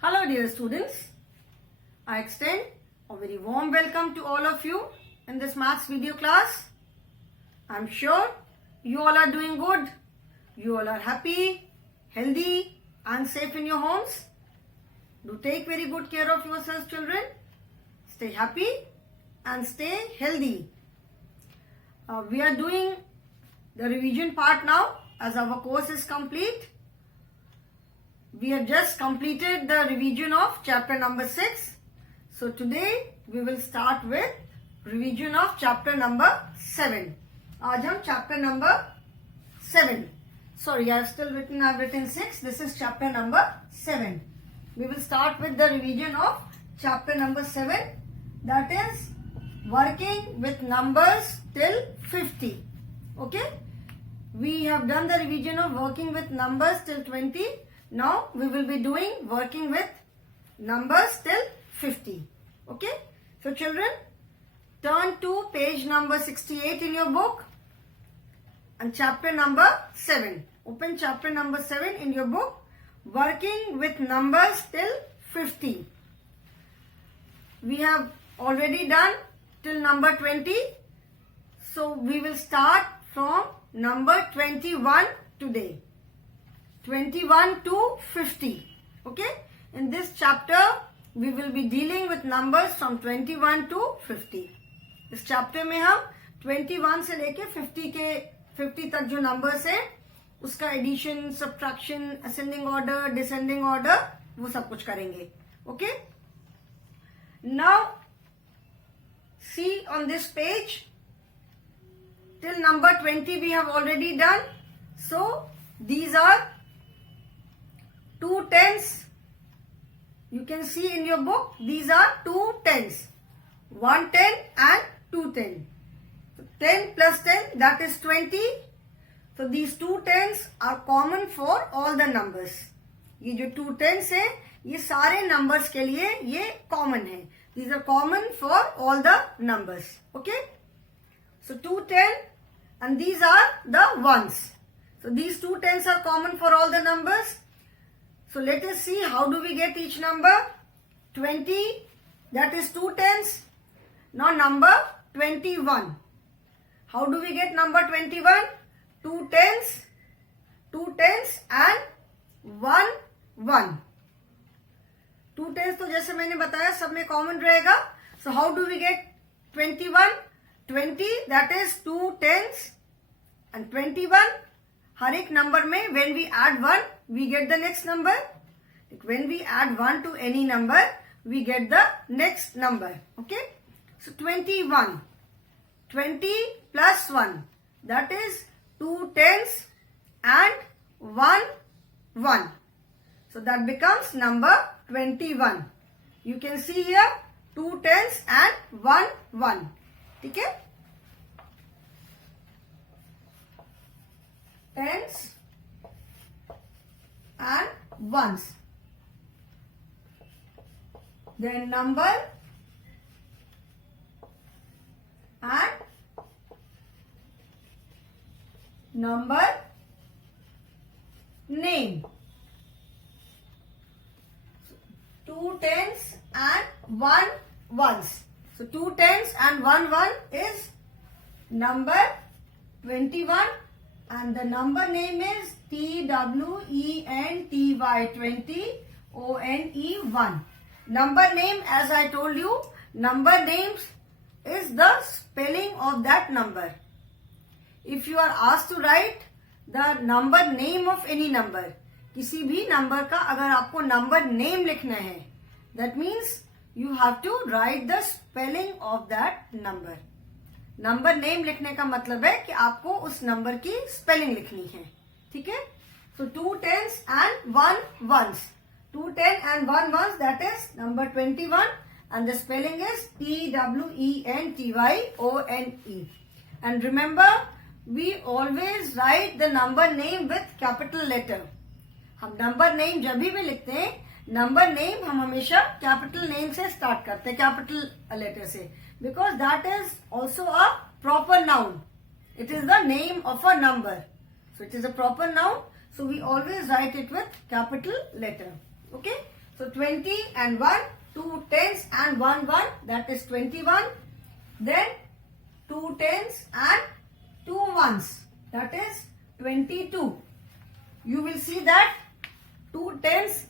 Hello dear students, I extend a very warm welcome to all of you in this maths video class. I am sure you all are doing good, you all are happy, healthy and safe in your homes. Do take very good care of yourselves children, stay happy and stay healthy. We are doing the revision part now as our course is complete. We have just completed the revision of chapter number 6. So today we will start with revision of chapter number 7. आज हम chapter number 7. Sorry, I have written 6. This is chapter number 7. We will start with the revision of chapter number 7. That is working with numbers till 50. Okay. We have done the revision of working with numbers till 20. Now we will be doing working with numbers till 50. Okay. So children, turn to page number 68 in your book and chapter number 7. Open chapter number 7 in your book. Working with numbers till 50. We have already done till number 20. So we will start from number 21 today. 21 to 50. Okay. In this chapter, we will be dealing with numbers from 21 to 50. इस chapter में हम 21 से लेके 50 तक जो numbers है, उसका addition, subtraction, ascending order, descending order, वो सब कुछ करेंगे. Okay. Now, see on this page, till number 20 we have already done. So, these are two tens. You can see in your book, these are two tens. 1 10 and 2 10. So 10 plus 10, that is 20. So these two tens are common for all the numbers. ये जो two tens है, ये सारे numbers के लिए ये common है. These are common for all the numbers. Okay? So 2 10 and these are the ones. So these two tens are common for all the numbers. So let us see how do we get each number. 20, that is two tens. Now number 21. How do we get number 21? Two tens and 1. Two tens तो जैसे मैंने बताया सब में common रहेगा. So how do we get 21? 20, that is two tens and 21. हर एक number में when we add 1, we get the next number. When we add 1 to any number, we get the next number. Okay. So 21. 20 plus 1. That is two tens and 1. So that becomes number 21. You can see here two tens and 1. Okay. Tens and ones. Then number and name. Two tens and 1 ones. So two tens and 1 is number 21. And the number name is TWENTY 20 ONE1. Number name, as I told you, number names is the spelling of that number. If you are asked to write the number name of any number, किसी भी number का अगर आपको number name लिखना है, that means you have to write the spelling of that number. Number name लिखने का मतलब है कि आपको उस नंबर की स्पेलिंग लिखनी है. ठीक है. सो to tense and 1 ones. 2 10 and 1 ones, that is number 21 and the spelling is TWENTYONE. And remember, we always write the number name with capital letter. हम नंबर नेम जब भी लिखते हैं, नंबर नेम हम हमेशा कैपिटल नेम से start करते हैं, कैपिटल लेटर से. Because that is also a proper noun. It is the name of a number. So it is a proper noun. So we always write it with capital letter. Okay. So 20 and 1, 2 tens and 1 1, that is 21. Then 2 tens and 2 ones, that is 22. You will see that 2 tens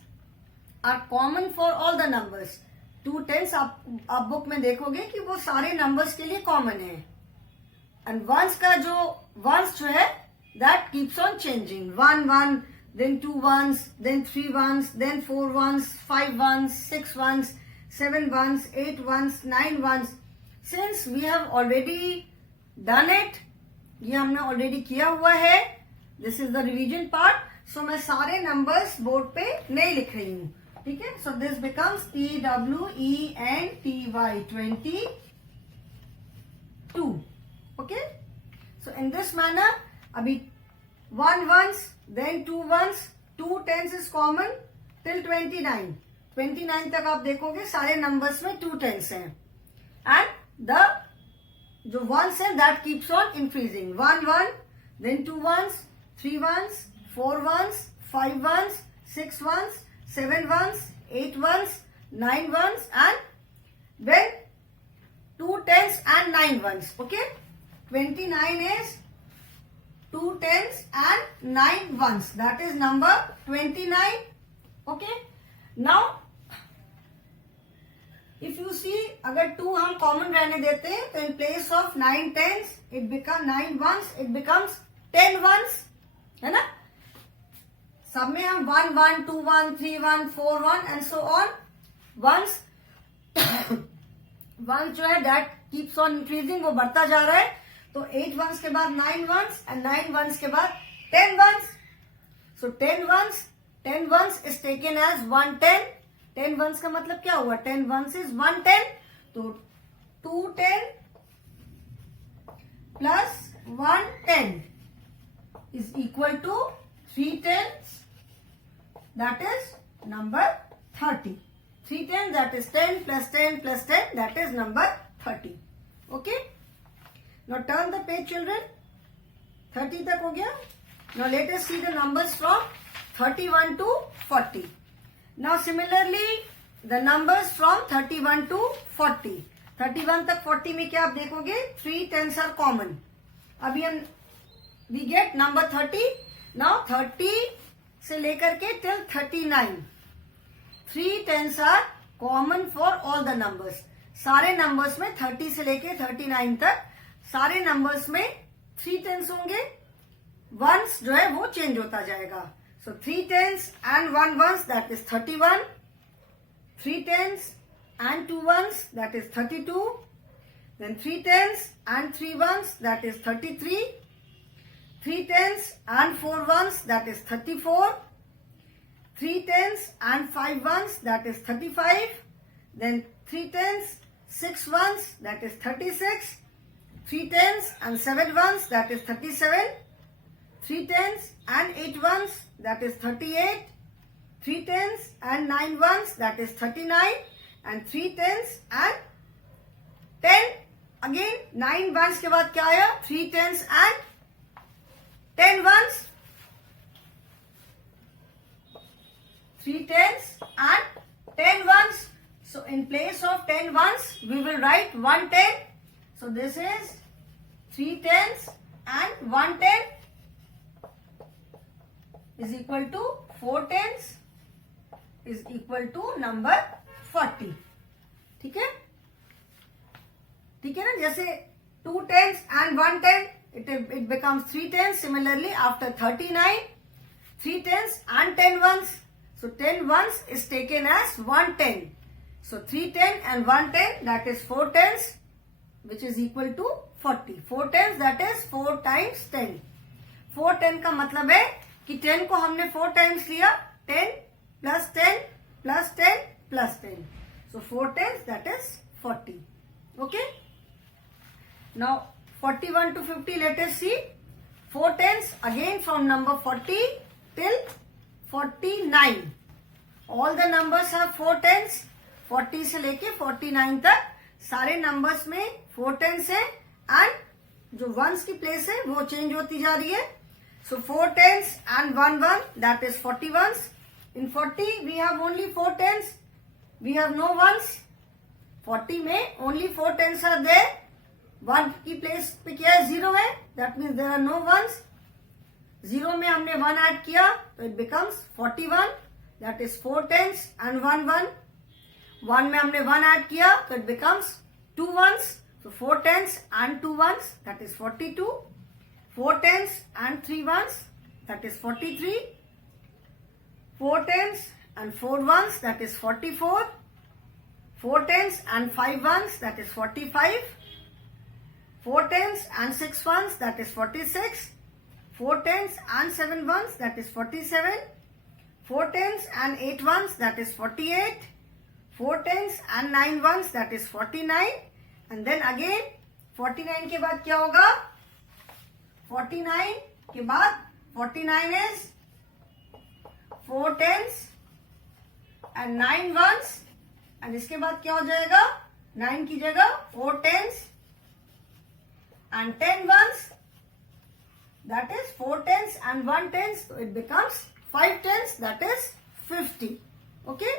are common for all the numbers. 2 tens आप book में देखोगे कि वो सारे numbers के लिए common है. And once का जो वंस जो है that keeps on changing. 1 1, then 2 ones, then 3 ones, then 4 ones, 5 ones, 6 ones, 7 ones, 8 ones, 9 ones. Since we have already done it, ये हमने ऑलरेडी किया हुआ है. This is the revision part. So मैं सारे नंबर्स बोर्ड पे नहीं लिख रही हूँ. ठीक है. So this becomes TWENTY 22. Okay. So in this manner अभी 1 ones, then 2 ones, 2 tens is common till 29. 29 तक आप देखोगे सारे नंबर्स में 2 tens हैं. एंड द जो ones है that keeps on increasing. 1 1, then 2 ones, 3 ones, 4 ones, 5 ones, 6 ones, 7 ones, 8 ones, 9 ones, and then 2 tens and 9 ones. Okay. 29 is 2 tens and 9 ones. That is number 29. Okay. Now if you see अगर 2 हम common रहने देते हैं तो in place of 9 tens it becomes 9 ones, it becomes 10 ones. है ना. सब में हम 1 1, 2 1, 3 1, 4 1 and so on. Ones ones जो है that keeps on increasing, वो बढ़ता जा रहा है. तो 8 ones के बाद 9 ones and 9 ones के बाद 10 ones. So 10 ones is taken as 110. 10 ones का मतलब क्या हुआ? 10 ones is 110. तो 210 plus 110 is equal to 3 tens. That is number 30. 3 tens, that is 10 plus 10 plus 10, that is number 30. Okay. Now turn the page, children. 30 तक हो गया. Now let us see the numbers from 31 to 40. Now similarly the numbers from 31 to 40. 31 तक 40 में क्या आप देखोगे? 3 tens are common. अभी हम we get number 30. Now 30 से लेकर के till 39. 3 tens are common for all the numbers. सारे numbers में 30 से लेके 39 तक सारे नंबर्स में 3 tens होंगे. वंस जो है वो चेंज होता जाएगा. सो 3 tens and 1 ones, that is 31. 3 tens and 2 ones, that is 32. Then 3 tens and 3 ones, that is 33. 3 tens and 4 ones, that is 34. 3 tens and 5 ones, that is 35. Then 3 tens, 6 ones, that is 36. 3 tens and 7 ones, that is 37. 3 tens and 8 ones, that is 38. 3 tens and 9 ones, that is 39. And 3 tens and 10. Again 9 ones के बाद क्या आया? 3 tens and 10 ones. 3 tens and 10 ones. So in place of 10 ones, we will write 110. So this is 3 tens and 110 is equal to 4 tens is equal to number 40. ठीक है? ठीक है ना. जैसे 2 tens and 110 it becomes 3 tens. Similarly after 39 3 tens and 10 ones. So 10 ones is taken as 110. So 310 and 110, that is 4 tens, which is equal to 40. 4 tens, that is 4 times 10. 4 10 का मतलब है कि 10 को हमने 4 times लिया. 10 plus 10 plus 10 plus 10. So 4 tens, that is 40. Okay. Now 41 to 50, let us see. 4 tens again from number 40 till 49. All the numbers have 4 tens. 40 से लेके 49 तक सारे नंबर्स में 4 tens है. एंड जो वंस की प्लेस है वो चेंज होती जा रही है. सो 4 tens and 1 1, that is 40 ones In 40 we have only 4 tens. We have no ones. 40 में only 4 tens are there. 1 की प्लेस पे क्या है? 0 है. That means there are no ones. 0 में हमने 1 ऐड किया तो it becomes 41. That is 4 tens and 1 1. 1 में हमने 1 ऐड किया तो it becomes 2 ones. So 4 tens and 2 ones, that is 42. 4 tens and 3 ones, that is 43. 4 tens and 4 ones, that is 44. 4 tens and 5 ones, that is 45. 4 tens and 6 ones, that is 46. 4 tens and 7 ones, that is 47. 4 tens and 8 ones, that is 48. 4 tens and 9 ones, that is 49. And then again 49 के बाद क्या होगा? 49 के बाद 49 is 4 tens and 9 ones. And इसके बाद क्या हो जाएगा? 9 की जगह 4 tens and 10 ones. That is 4 tens and 1 tens. So it becomes 5 tens. That is 50. Okay.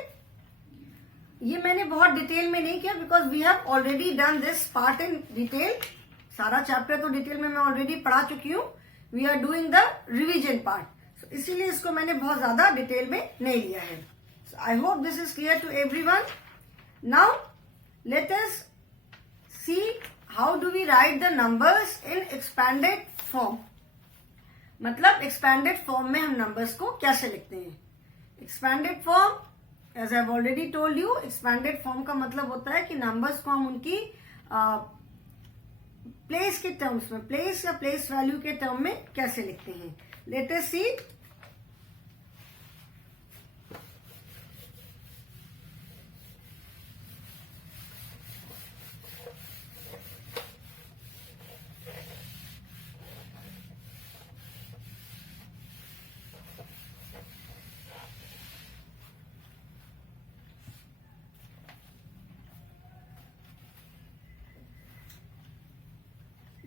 ये मैंने बहुत डिटेल में नहीं किया because we have already done this part in detail. सारा चैप्टर तो डिटेल में मैं ऑलरेडी पढ़ा चुकी हूँ. We are doing the revision part. So इसीलिए इसको मैंने बहुत ज्यादा डिटेल में नहीं लिया है. So I hope this is clear to everyone. Now let us see how do we write the numbers in expanded form. मतलब एक्सपैंडेड फॉर्म में हम नंबर्स को कैसे लिखते हैं. Expanded form, as I already told you, expanded form का मतलब होता है कि नंबर्स को हम उनकी प्लेस के टर्म्स में, प्लेस या प्लेस वैल्यू के टर्म में कैसे लिखते हैं. Let us see.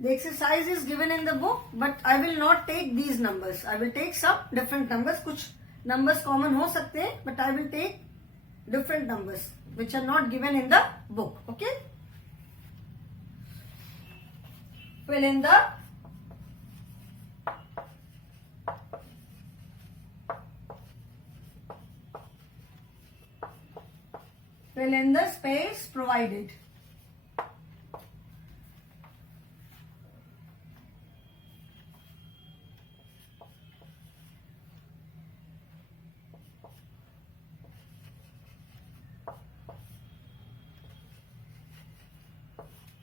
The exercise is given in the book, but I will not take these numbers. I will take some different numbers. कुछ numbers common हो सकते हैं, but I will take different numbers which are not given in the book. Okay? Fill in the space provided.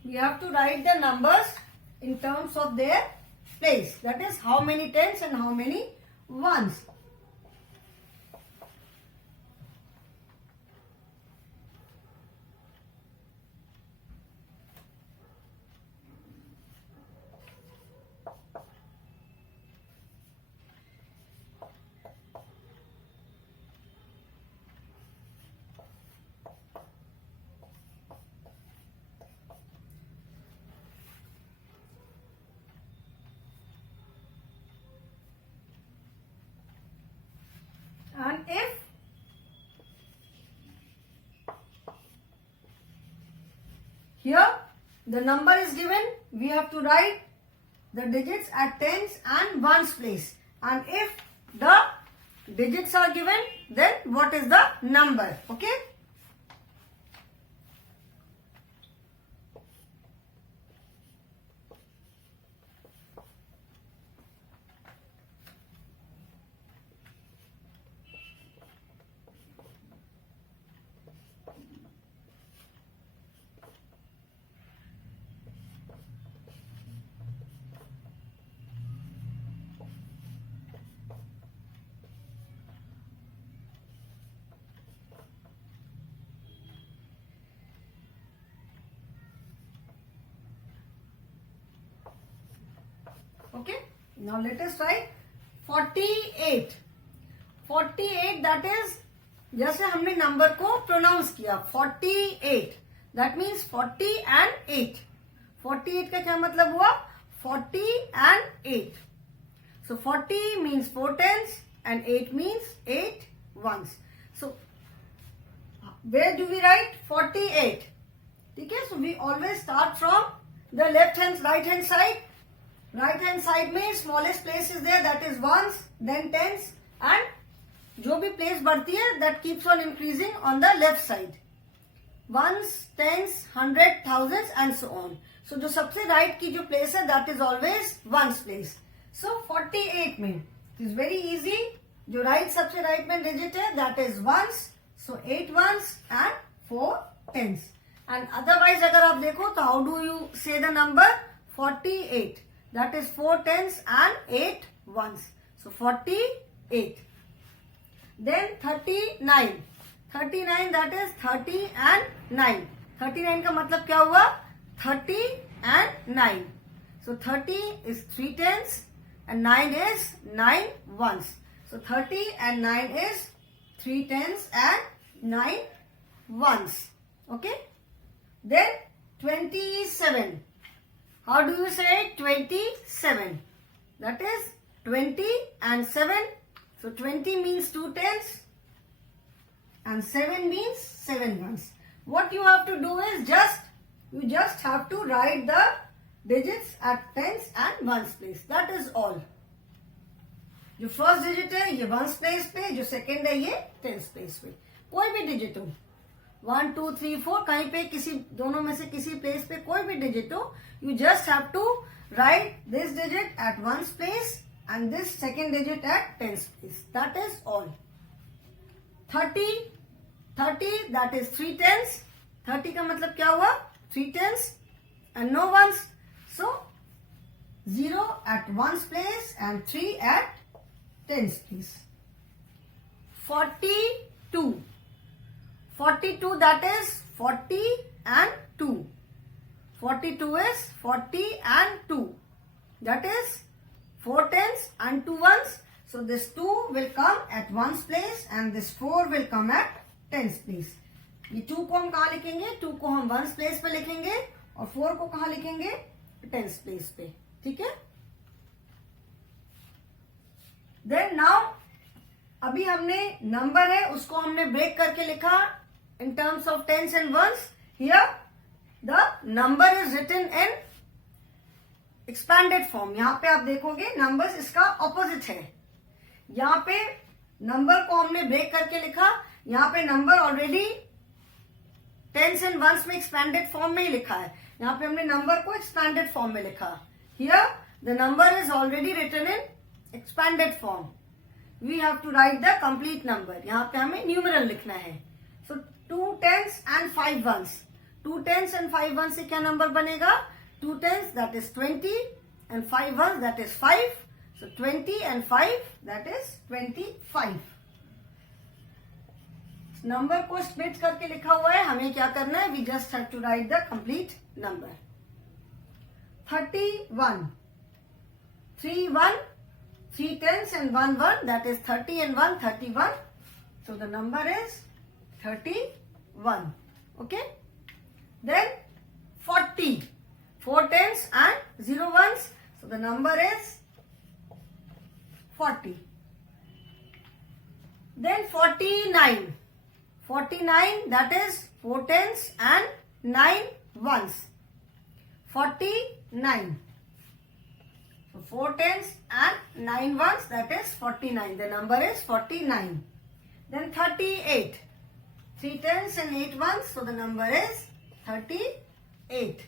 We have to write the numbers in terms of their place. That is how many tens and how many ones. And if here the number is given, we have to write the digits at tens and ones place. And if the digits are given, then what is the number? Okay. Okay, now let us write 48. 48 that is, जैसे हमने number को pronounce किया 48, that means 40 and 8. 48 का क्या मतलब हुआ? 40 and 8. So 40 means 4 tens and 8 means 8 ones. So where do we write 48? Okay, so we always start from the right hand side. Right hand side में smallest place is there, that is ones, then tens, and जो भी place बढ़ती है that keeps on increasing on the left side. Ones, tens, hundred, thousands and so on. So जो सबसे right की जो place है that is always ones place. So 48 में it is very easy. जो right सबसे right में digit है that is ones. So 8 ones and 4 tens. And otherwise अगर आप देखो तो how do you say the number? 48. That is 4 tens and 8 ones. So 48. Then 39. 39 that is 30 and 9. 39 का मतलब क्या हुआ? 30 and 9. So 30 is 3 tens and 9 is 9 ones. So 30 and 9 is 3 tens and 9 ones. Okay. Then 27. How do you say 27? That is 20 and 7. So 20 means 2 tens and 7 means 7 ones. What you have to do is you just have to write the digits at tens and ones place. That is all. जो first digit है ये ones place पे, जो second है ये tens place पे. कोई भी digit हो, 1, 2, 3, 4 कहीं पे किसी दोनों में से किसी place पे कोई भी digit हो, you just have to write this digit at ones place and this second digit at tens place. That is all. 30 that is 3 tens. 30 का मतलब क्या हुआ? 3 tens and no ones. So 0 at ones place and 3 at tens place. 42. 42 that is 40 and 2. 42 is 40 and 2. That is 4 tens and 2 ones. So this 2 will come at ones place and this 4 will come at tens place. ये 2 को हम कहाँ लिखेंगे? 2 को हम ones place पे लिखेंगे और 4 को कहाँ लिखेंगे? tens place पे. ठीक है? Then now अभी हमने नंबर है उसको हमने ब्रेक करके लिखा in terms of tens and ones. Here the number is written in expanded form. यहाँ पे आप देखोगे numbers इसका opposite है. यहाँ पे नंबर को हमने ब्रेक करके लिखा, यहाँ पे number already tens and once में एक्सपैंडेड फॉर्म में ही लिखा है. यहाँ पे हमने नंबर को एक्सपैंडेड फॉर्म में लिखा. Here the number is already written in expanded form. We have to write the complete number. यहाँ पे हमें न्यूमरल लिखना है. सो 2 tens and 5 ones. 2 tens and 5 ones से क्या नंबर बनेगा? 2 tens that is 20 and 5 ones that is 5. So 20 and 5 that is 25. Number को split करके लिखा हुआ है. हमें क्या करना है? We just have to write the complete number. 31. 3 tens and 1 1 that is 30 and 1 31. So the number is 31. Okay. Then 40. 4 tens and 0 ones. So the number is 40. Then 49. 49 that is 4 tens and 9 ones. 49. So 4 tens and 9 ones that is 49. The number is 49. Then 38. 3 tens and 8 ones. So the number is 38.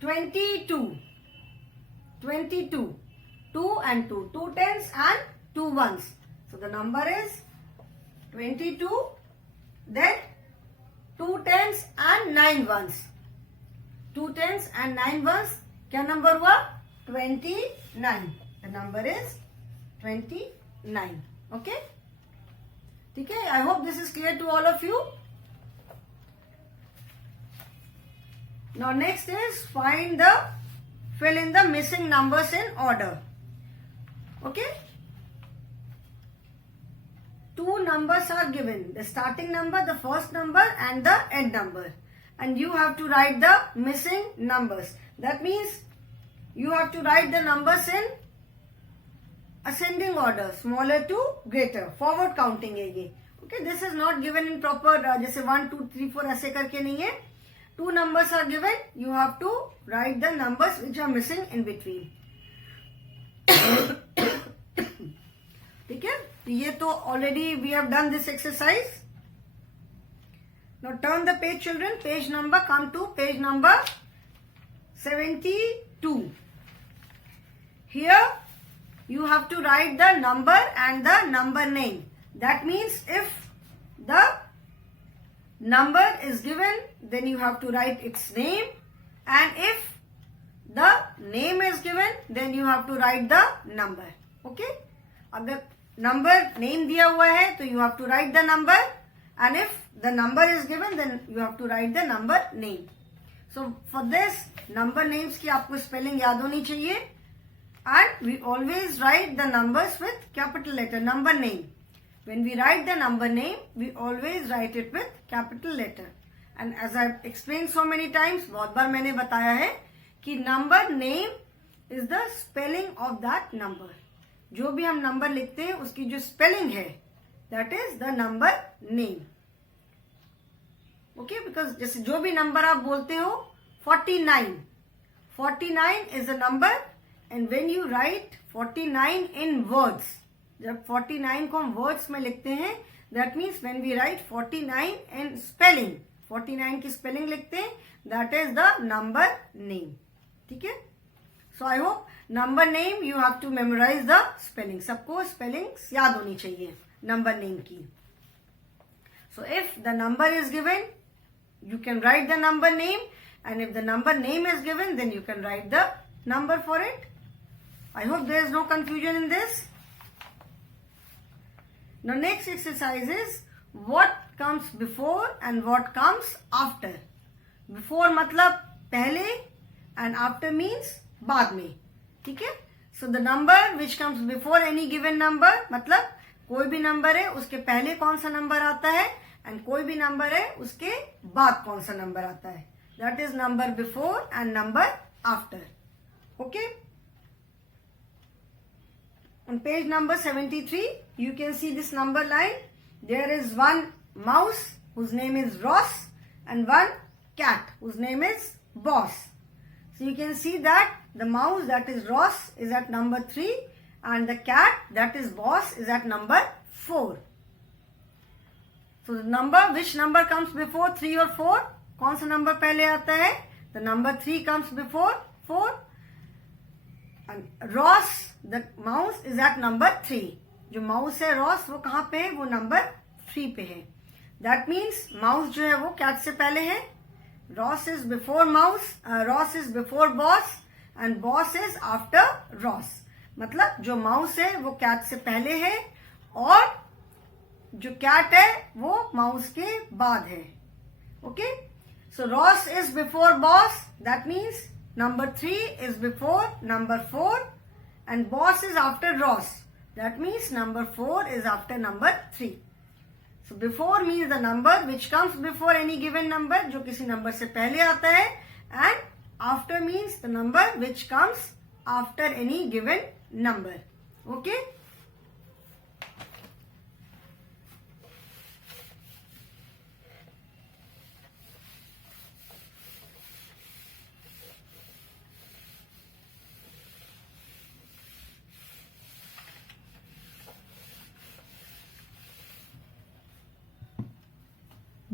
22. 22. 2 and 2. 2 tens and 2 ones. So the number is 22. Then 2 tens and 9 ones. 2 tens and 9 ones. क्या number हुआ? 29. The number is 29. Okay? ठीक है? I hope this is clear to all of you. Now next is fill in the missing numbers in order. Okay? 2 numbers are given. The starting number, the first number and the end number. And you have to write the missing numbers. That means you have to write the numbers in ascending order, smaller to greater, forward counting है ये. Okay, this is not given in proper जैसे 1 2 3 4 ऐसे करके नहीं है. 2 numbers are given, you have to write the numbers which are missing in between. ठीक है, ये तो already we have done this exercise. Now turn the page, children. Page number, come to page number 72. Here you have to write the number and the number name. That means if the number is given, then you have to write its name, and if the name is given, then you have to write the number. Okay? अगर number name दिया हुआ है तो you have to write the number, and if the number is given, then you have to write the number name. So for this, number names की आपको spelling याद होनी चाहिए, and we always write the numbers with capital letter. Number name. When we write the number name, we always write it with capital letter. And as I've explained so many times, बहुत बार मैंने बताया है कि number name is the spelling of that number. जो भी हम number लिखते हैं उसकी जो spelling है, that is the number name. Okay, because जैसे जो भी number आप बोलते हो, 49. 49 is a number, and when you write 49 in words, जब 49 को हम वर्ड्स में लिखते हैं, that means when we write 49 in spelling, 49 की स्पेलिंग लिखते हैं, that is the number name. ठीक है, so I hope number name you have to memorize the spelling. सबको स्पेलिंग्स याद होनी चाहिए नंबर नेम की. So if the number is given, you can write the number name, and if the number name is given, then you can write the number for it. I hope there is no confusion in this. Now next exercise is what comes before and what comes after. Before मतलब पहले, and after means बाद में. ठीक है, so the number which comes before any given number मतलब कोई भी number है उसके पहले कौन सा नंबर आता है, and कोई भी नंबर है उसके बाद कौन सा नंबर आता है. That is number before and number after. Okay. On page number 73, you can see this number line. There is one mouse whose name is Ross and one cat whose name is Boss. So you can see that the mouse, that is Ross, is at number 3, and the cat, that is Boss, is at number 4. So the number, which number comes before 3 or 4? कौन सा number पहले आता है? The number 3 comes before 4. And Ross, the mouse, is at number 3. जो mouse है Ross, वो कहाँ पे है? वो number 3 पे है. That means mouse जो है वो cat से पहले है. Ross is before mouse, Ross is before boss, and boss is after Ross. मतलब जो mouse है वो cat से पहले है, और जो cat है वो mouse के बाद है. Okay? So Ross is before boss. That means number 3 is before number 4, and boss is after Ross. That means number 4 is after number 3. So before means the number which comes before any given number, जो किसी number से पहले आता है, and after means the number which comes after any given number. Okay?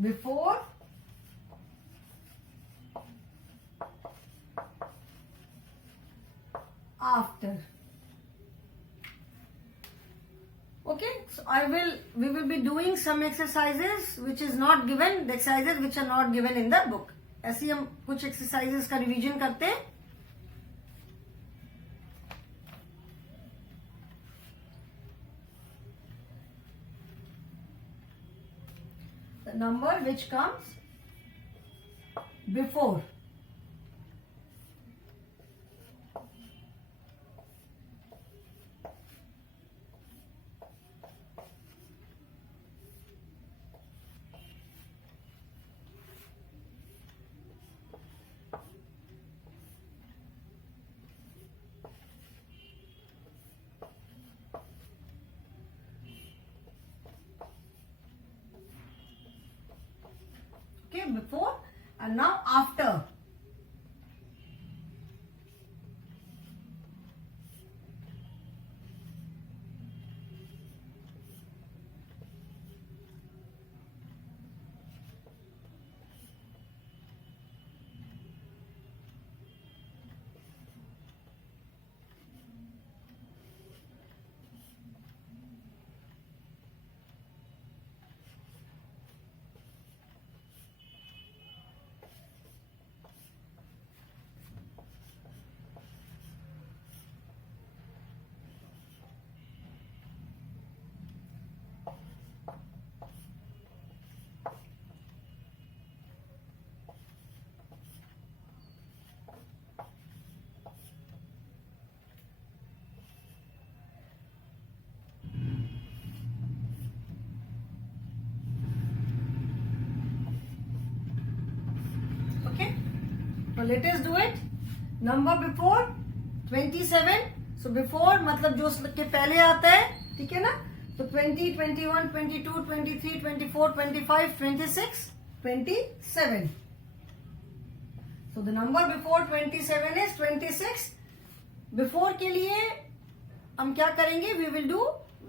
Before, after. Okay, so we will be doing some exercises which is not given, the exercises which are not given in the book. ऐसे हम कुछ exercises का revision करते हैं. The number which comes before. Okay, before and now after. Okay, now let us do it. Number before 27. So before मतलब जो उसके पहले आता है, ठीक है ना? तो 20, 21, 22, 23, 24, 25, 26, 27. So the number before 27 is 26. Before के लिए हम क्या करेंगे? We will do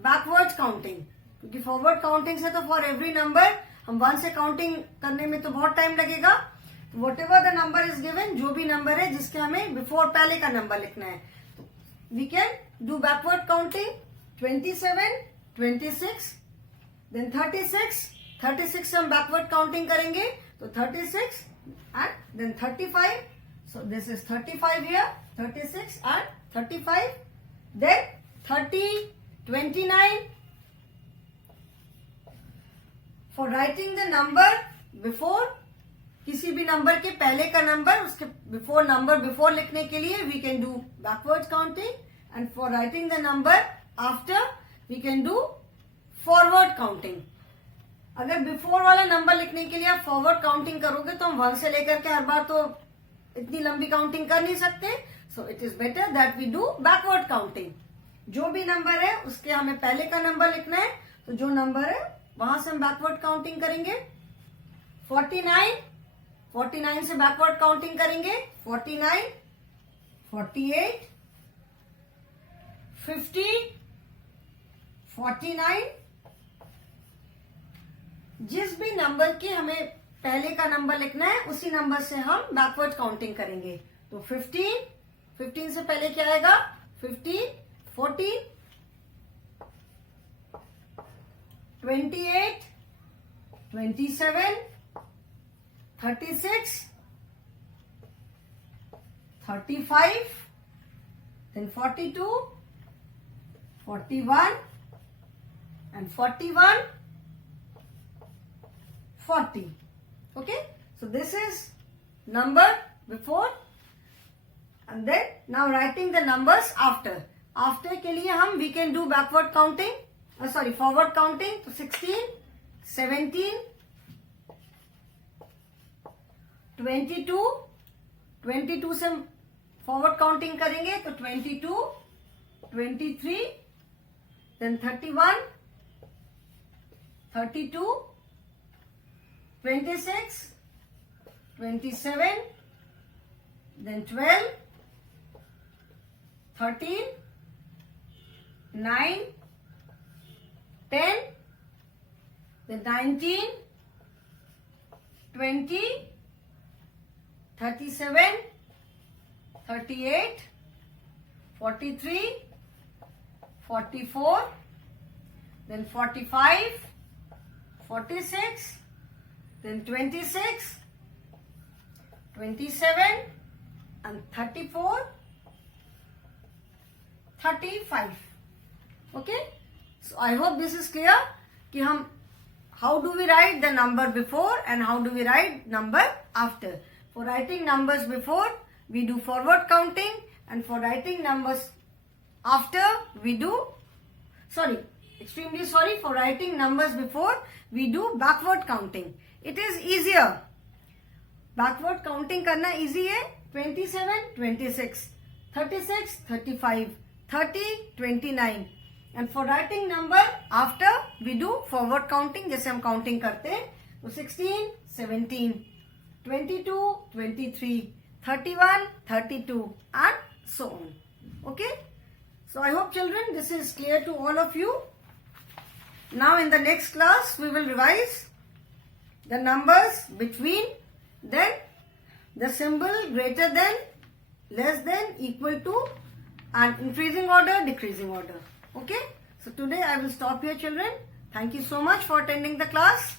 backwards counting. क्योंकि forward counting से तो for every number हम 1 से counting करने में तो बहुत टाइम लगेगा. Whatever the number is given, जो भी नंबर है जिसके हमें before पहले का नंबर लिखना है, we can do backward counting. 27, 26, then 36. 36 से हम backward counting करेंगे, तो 36 and then 35. So this is 35 here, 36 and 35. Then 30, 29. For writing the number before, किसी भी नंबर के पहले का नंबर उसके बिफोर नंबर बिफोर लिखने के लिए we can do backward counting, and for writing the number after we can do forward counting. अगर बिफोर वाला नंबर लिखने के लिए आप फॉरवर्ड काउंटिंग करोगे तो हम 1 से लेकर के हर बार तो इतनी लंबी काउंटिंग कर नहीं सकते. So it is better that we do backward counting. जो भी नंबर है उसके हमें पहले का नंबर लिखना है, तो जो नंबर है वहां से हम बैकवर्ड काउंटिंग करेंगे. 49 से बैकवर्ड काउंटिंग करेंगे. 49, 48, 50, 49. जिस भी नंबर के हमें पहले का नंबर लिखना है उसी नंबर से हम बैकवर्ड काउंटिंग करेंगे. तो 15 से पहले क्या आएगा? 15, 14, 28, 27, 36, 35, then 42, 41, and 41, 40. Okay, so this is number before, and then now writing the numbers after. After के लिए हम we can do backward counting, forward counting. तो 16, 17, 22 से हम फॉरवर्ड काउंटिंग करेंगे, तो 22, 23, then 31, 32, 26, 27, then 12, 13, 9, 10, then 19, 20, 37, 38, 43, 44, then 45, 46, then 26, 27, and 34, 35. Okay, so I hope this is clear कि हम how do we write the number before and how do we write number after. For writing numbers before we do forward counting, and for writing numbers after we do for writing numbers before we do backward counting. It is easier. Backward counting करना easy है. 27, 26, 36, 35, 30, 29. And for writing number after we do forward counting, जैसे हम counting करते हैं So 16, 17, 22, 23, 31, 32 and so on. Okay. So I hope children this is clear to all of you. Now in the next class we will revise the numbers between, then the symbol greater than, less than, equal to and increasing order, decreasing order. Okay. So today I will stop here children. Thank you so much for attending the class.